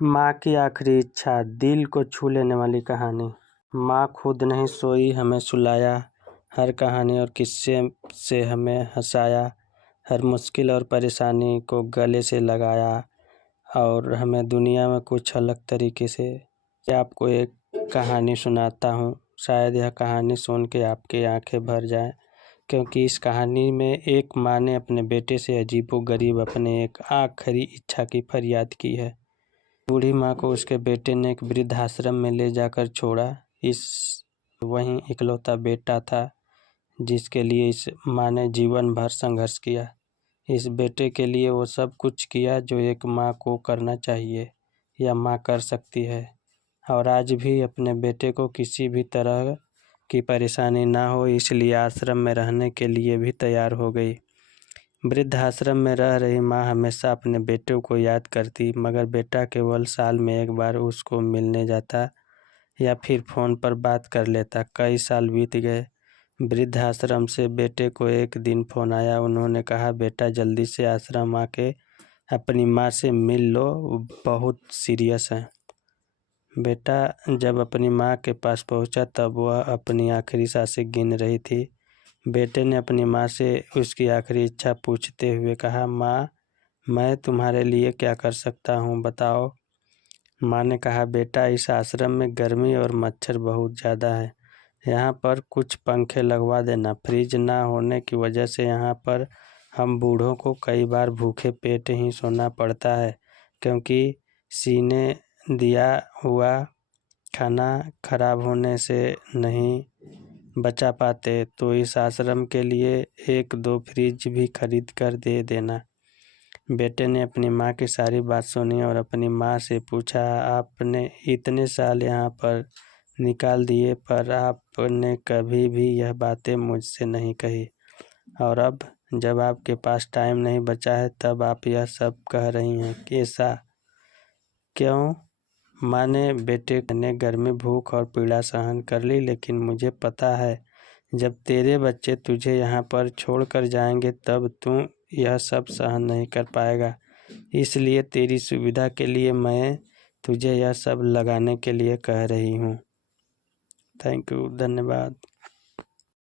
माँ की आखिरी इच्छा, दिल को छू लेने वाली कहानी। माँ खुद नहीं सोई, हमें सुलाया, हर कहानी और किस्से से हमें हंसाया, हर मुश्किल और परेशानी को गले से लगाया और हमें दुनिया में कुछ अलग तरीके से। आपको एक कहानी सुनाता हूँ, शायद यह कहानी सुन के आपकी आंखें भर जाएं, क्योंकि इस कहानी में एक माँ ने अपने बेटे से अजीबोगरीब अपने एक आखिरी इच्छा की फरियाद की है। बूढ़ी माँ को उसके बेटे ने एक वृद्धाश्रम में ले जाकर छोड़ा। वहीं इकलौता बेटा था जिसके लिए इस माँ ने जीवन भर संघर्ष किया। इस बेटे के लिए वो सब कुछ किया जो एक माँ को करना चाहिए या माँ कर सकती है, और आज भी अपने बेटे को किसी भी तरह की परेशानी ना हो इसलिए आश्रम में रहने के लिए भी तैयार हो गई। वृद्धाश्रम में रह रही माँ हमेशा अपने बेटे को याद करती, मगर बेटा केवल साल में एक बार उसको मिलने जाता या फिर फ़ोन पर बात कर लेता। कई साल बीत गए। वृद्धाश्रम से बेटे को एक दिन फ़ोन आया। उन्होंने कहा, बेटा जल्दी से आश्रम आके अपनी माँ से मिल लो, बहुत सीरियस है। बेटा जब अपनी माँ के पास पहुँचा तब वह अपनी आखिरी सांसें गिन रही थी। बेटे ने अपनी माँ से उसकी आखिरी इच्छा पूछते हुए कहा, माँ मैं तुम्हारे लिए क्या कर सकता हूँ, बताओ। माँ ने कहा, बेटा इस आश्रम में गर्मी और मच्छर बहुत ज़्यादा है, यहाँ पर कुछ पंखे लगवा देना। फ्रिज ना होने की वजह से यहाँ पर हम बूढ़ों को कई बार भूखे पेट ही सोना पड़ता है, क्योंकि सीने दिया हुआ खाना खराब होने से नहीं बचा पाते। तो इस आश्रम के लिए 1-2 फ्रिज भी खरीद कर दे देना। बेटे ने अपनी माँ की सारी बात सुनी और अपनी माँ से पूछा, आपने इतने साल यहाँ पर निकाल दिए पर आपने कभी भी यह बातें मुझसे नहीं कही, और अब जब आपके पास टाइम नहीं बचा है तब आप यह सब कह रही हैं, कैसा क्यों? माँ ने बेटे ने गर्मी, भूख और पीड़ा सहन कर ली, लेकिन मुझे पता है जब तेरे बच्चे तुझे यहाँ पर छोड़कर जाएंगे तब तू यह सब सहन नहीं कर पाएगा। इसलिए तेरी सुविधा के लिए मैं तुझे यह सब लगाने के लिए कह रही हूँ। थैंक यू, धन्यवाद।